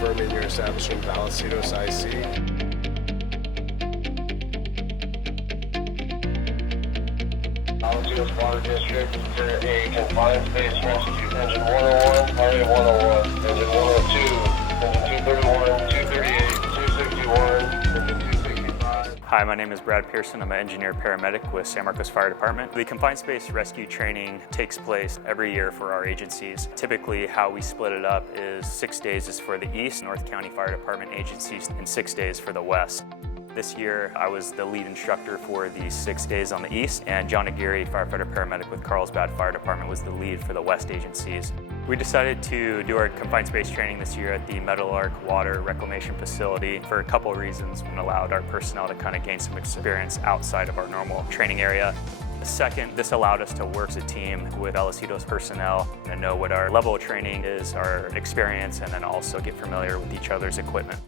Firm in your establishment, Vallecitos IC. Vallecitos Water District for a confined space rescue. Engine 101, RA 101, engine 102, engine 231, 238, 261, engine 265. Hi, my name is Brad Pearson. I'm an engineer paramedic with San Marcos Fire Department. The confined space rescue training takes place every year for our agencies. Typically, how we split it up is 6 days is for the East, North County Fire Department agencies, and 6 days for the West. This year, I was the lead instructor for the 6 days on the East, and John Aguirre, firefighter paramedic with Carlsbad Fire Department, was the lead for the West agencies. We decided to do our confined space training this year at the Meadowlark Water Reclamation Facility for a couple of reasons, and allowed our personnel to kind of gain some experience outside of our normal training area. Second, this allowed us to work as a team with Vallecitos personnel and know what our level of training is, our experience, and then also get familiar with each other's equipment.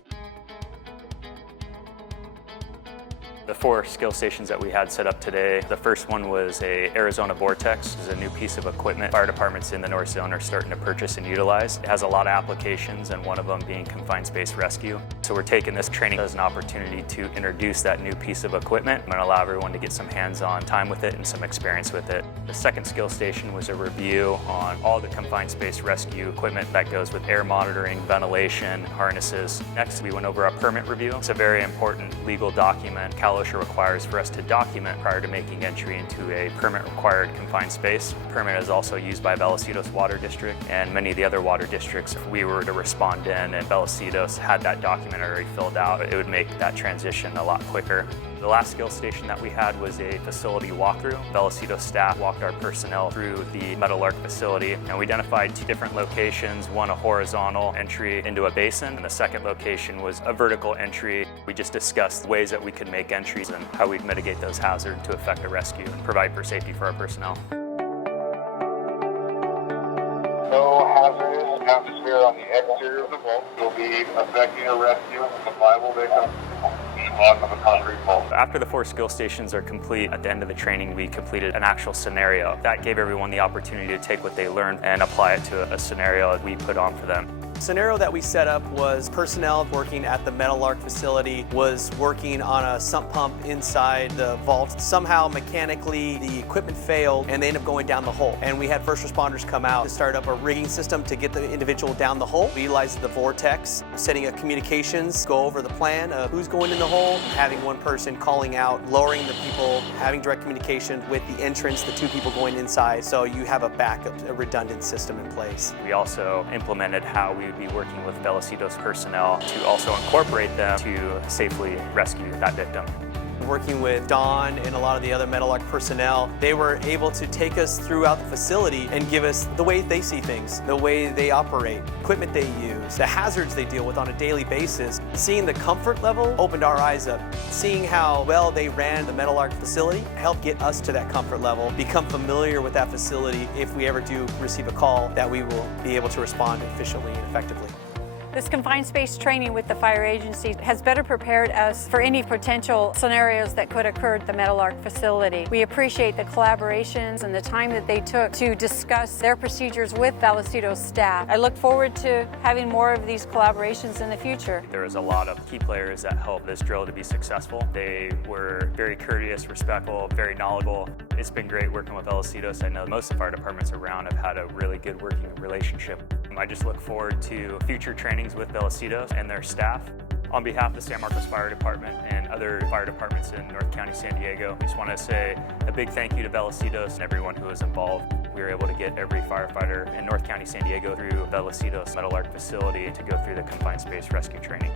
The 4 skill stations that we had set up today, the first one was a Arizona Vortex. This is a new piece of equipment fire departments in the North Zone are starting to purchase and utilize. It has a lot of applications, and one of them being confined space rescue. So we're taking this training as an opportunity to introduce that new piece of equipment and allow everyone to get some hands-on time with it and some experience with it. The second skill station was a review on all the confined space rescue equipment that goes with air monitoring, ventilation, harnesses. Next, we went over a permit review. It's a very important legal document OSHA requires for us to document prior to making entry into a permit-required confined space. Permit is also used by Vallecitos Water District and many of the other water districts. If we were to respond in and Vallecitos had that document already filled out, it would make that transition a lot quicker. The last skill station that we had was a facility walkthrough. Vallecitos staff walked our personnel through the Meadowlark facility, and we identified 2 different locations, one a horizontal entry into a basin, and the second location was a vertical entry. We just discussed ways that we could make entries and how we'd mitigate those hazards to effect a rescue and provide for safety for our personnel. No hazardous atmosphere on the exterior of the vault will be affecting a rescue of a viable victim. Of a concrete vault. After the 4 skill stations are complete, at the end of the training, we completed an actual scenario. That gave everyone the opportunity to take what they learned and apply it to a scenario that we put on for them. The scenario that we set up was personnel working at the Meadowlark facility was working on a sump pump inside the vault. Somehow, mechanically, the equipment failed and they ended up going down the hole. And we had first responders come out to start up a rigging system to get the individual down the hole. We utilized the vortex, setting up communications, go over the plan of who's going in the hole, having one person calling out, lowering the people, having direct communication with the entrance, the 2 people going inside, so you have a backup, a redundant system in place. We also implemented how we would be working with Vallecitos personnel to also incorporate them to safely rescue that victim. Working with Don and a lot of the other Meadowlark personnel, they were able to take us throughout the facility and give us the way they see things, the way they operate, equipment they use, the hazards they deal with on a daily basis. Seeing the comfort level opened our eyes up. Seeing how well they ran the Meadowlark facility helped get us to that comfort level, become familiar with that facility if we ever do receive a call that we will be able to respond efficiently and effectively. This confined space training with the fire agency has better prepared us for any potential scenarios that could occur at the Meadowlark facility. We appreciate the collaborations and the time that they took to discuss their procedures with Vallecitos staff. I look forward to having more of these collaborations in the future. There was a lot of key players that helped this drill to be successful. They were very courteous, respectful, very knowledgeable. It's been great working with Vallecitos. I know most of the fire departments around have had a really good working relationship. I just look forward to future trainings with Vallecitos and their staff. On behalf of the San Marcos Fire Department and other fire departments in North County, San Diego, I just want to say a big thank you to Vallecitos and everyone who was involved. We were able to get every firefighter in North County, San Diego through Vallecitos Meadowlark facility to go through the confined space rescue training.